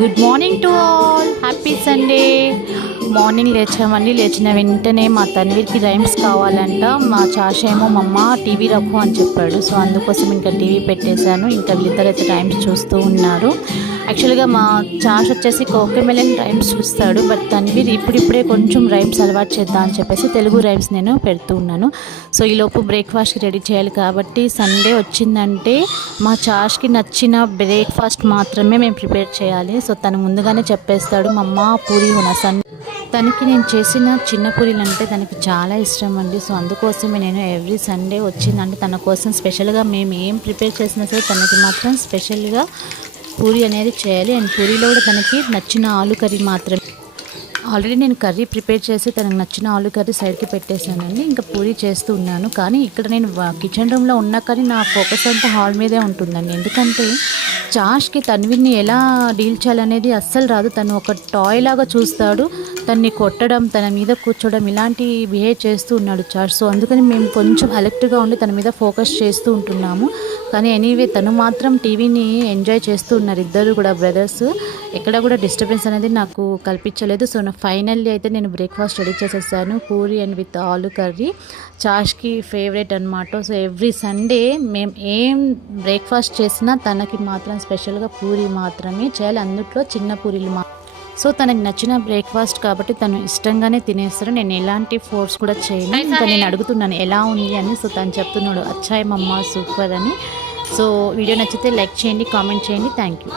Good morning to all, happy Sunday. Morning లేచామండి. లేచిన వెంటనే మా తన్వీర్కి రైమ్స్ కావాలంట. మా చాష ఏమో మమ్మ టీవీ రప్పు అని చెప్పాడు. సో అందుకోసం ఇంకా టీవీ పెట్టేశాను. ఇంకా వీళ్ళిద్దరైతే రైమ్స్ చూస్తూ ఉన్నారు. యాక్చువల్గా మా చాష వచ్చేసి కోకమెలన్ రైమ్స్ చూస్తాడు, బట్ తన్వీర్ ఇప్పుడిప్పుడే కొంచెం రైమ్స్ అలవాటు చేద్దాం అని చెప్పేసి తెలుగు రైమ్స్ నేను పెడుతూ ఉన్నాను. సో ఈలోపు బ్రేక్ఫాస్ట్కి రెడీ చేయాలి కాబట్టి సండే వచ్చిందంటే మా చాష్కి నచ్చిన బ్రేక్ఫాస్ట్ మాత్రమే మేము ప్రిపేర్ చేయాలి. సో తను ముందుగానే చెప్పేస్తాడు, మమ్మ పూరి హోనా తనకి నేను చేసిన చిన్న పూరీలు అంటే తనకి చాలా ఇష్టం అండి. సో అందుకోసమే నేను ఎవ్రీ సండే వచ్చిందంటే తన కోసం స్పెషల్గా మేము ఏం ప్రిపేర్ చేసినా సరే తనకి మాత్రం స్పెషల్గా పూరి అనేది చేయాలి. అండ్ పూరీలో కూడా తనకి నచ్చిన ఆలు కర్రీ మాత్రమే. ఆల్రెడీ నేను కర్రీ ప్రిపేర్ చేసి తనకు నచ్చిన ఆలు కర్రీ సైడ్కి పెట్టేశానండి. ఇంకా పూరి చేస్తూ ఉన్నాను. కానీ ఇక్కడ నేను కిచెన్ రూమ్లో ఉన్నా కానీ నా ఫోకస్ అంతా హాల్ మీదే ఉంటుందండి. ఎందుకంటే చాష్కి తన్వీర్ని ఎలా డీల్ చేయాలనేది అస్సలు రాదు. తను ఒక టాయ్ లాగా చూస్తాడు. తన్ని కొట్టడం, తన మీద కూర్చోవడం ఇలాంటి బిహేవ్ చేస్తూ ఉన్నాడు చాష్. సో అందుకని మేము కొంచెం అలర్ట్గా ఉండి తన మీద ఫోకస్ చేస్తూ ఉంటున్నాము. కానీ ఎనీవే తను మాత్రం టీవీని ఎంజాయ్ చేస్తూ ఉన్నారు ఇద్దరు కూడా బ్రదర్స్. ఎక్కడ కూడా డిస్టర్బెన్స్ అనేది నాకు కల్పించలేదు. సో ఫైనల్లీ అయితే నేను బ్రేక్ఫాస్ట్ రెడీ చేసేసాను, పూరి అండ్ విత్ ఆలు కర్రీ. చాష్కి ఫేవరెట్ అనమాట. సో ఎవ్రీ సండే మేము ఏం బ్రేక్ఫాస్ట్ చేసినా తనకి మాత్రం స్పెషల్గా పూరి మాత్రమే చేయాలి, అందుట్లో చిన్న పూరీలు సో తనకి నచ్చిన బ్రేక్ఫాస్ట్ కాబట్టి తను ఇష్టంగానే తినేస్తారు. నేను ఎలాంటి ఫోర్స్ కూడా చేయను. ఇంకా నేను అడుగుతున్నాను ఎలా ఉంది అని. సో తను చెప్తున్నాడు అచ్చాయ్ మమ్మ సూపర్ అని. సో వీడియో నచ్చితే లైక్ చేయండి, కామెంట్ చేయండి. Thank you.